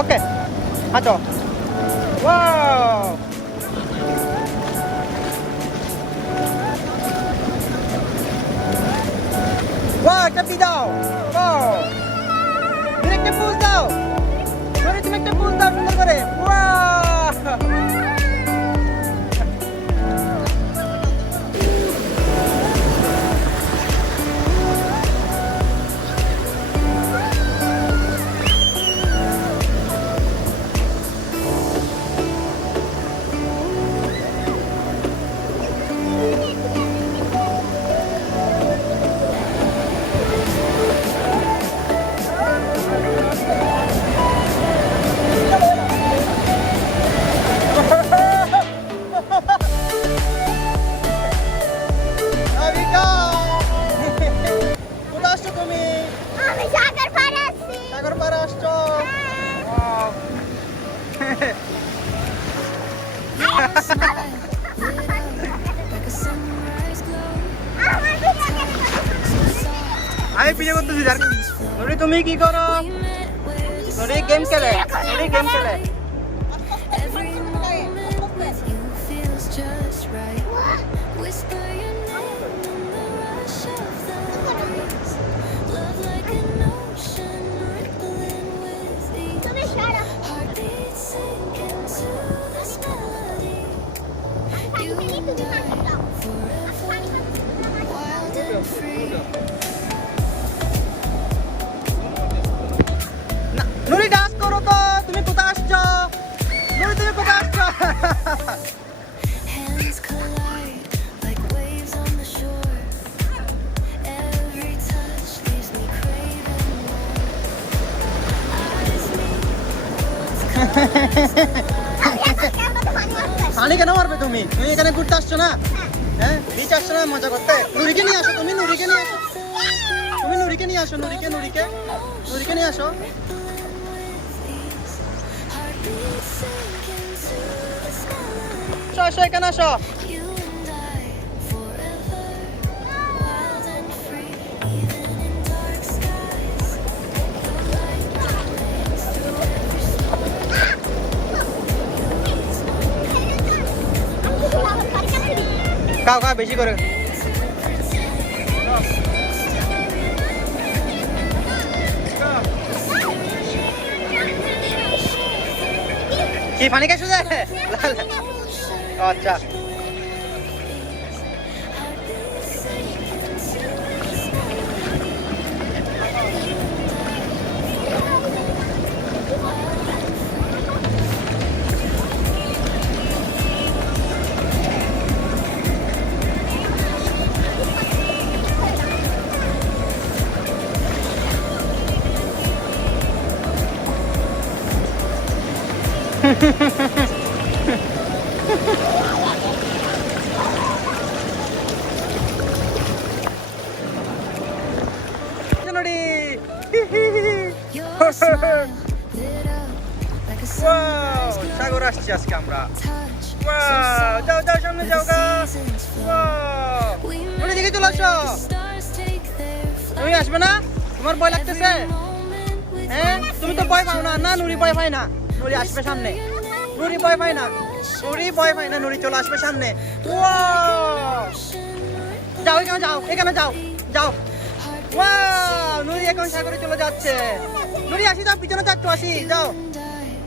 ওকে হাঁটো। Wow wow, একটা P দাও। ওয়াও, তুমি একটা পুজ দাও। তুমি একটা পুজ দাও সুন্দর করে। ওয়াও আমি পিড়ে করতেছি। নুরি তুমি কি করো? নুরি গেম খেলে, নুরি গেম খেলে। নুরি ডান্স করো তো। তুমি কোথায় আসছো? নুরি তুমি কোথায় আসছো? পানি কেন মারবে তুমি? তুমি এখানে ঘুরতে আসছো না? হ্যাঁ, বিচ আসছো না মজা করতে? নুরিকে নিয়ে আসো, তুমি নুরিকে নিয়ে আসো। তুমি নুরিকে নিয়ে আসো, নুরিকে নিয়ে আসো। আসো এখানে আসো। খাও খাও বেশি করে। কি পানি খাইছো যে? আচ্ছা সাগর আসছি আজকে আমরা। যাও যাও সামনে যাও গা। নুরি দিকে চলে আসো। তুমি আসবে না? তোমার ভয় লাগতেছে? হ্যাঁ, তুমি তো ভয় পাও না। না নুরি ভয় পায় না। নুরি আসবে সামনে। নুরি ভয় পায় না। নুরি ভয় পায় না। নুরি চলে আসবে সামনে। যাও এখানে যাও, এখানে যাও যাও। নুরি এখন সাগরে চলে যাচ্ছে। নুরি আসি, যাও পিছনে যাচ্ছ, আসি যাও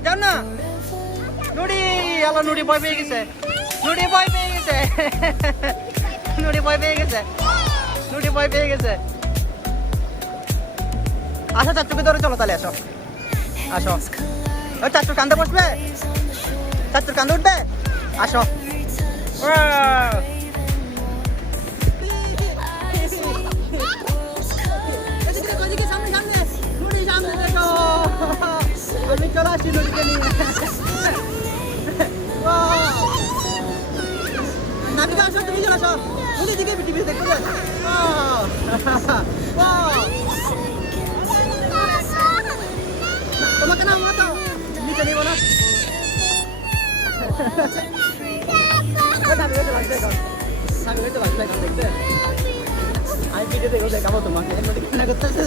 যাও না। নুরি আলো, নুরি ভয় পেয়ে গেছে। নুরি ভয় পেয়ে গেছে। নুরি ভয় পেয়ে গেছে। নুরি ভয় পেয়ে গেছে। আসো চাচুকে ধরে চলো তাহলে। আসো আসো। ওই চাচুর কান্দে বসবে? চাচুর কান্দে উঠবে? আসো। আমি চলে আসি নুরিকে নিয়ে। নাবিকা আসো, তুমি চলে আসো। নুরি দিকে টিভি দেখবে। তোমাকে না আমরা তো নিচে নিব না। আমি ভিডিও দেখো, দেখাবো তোমাকে। করতেছে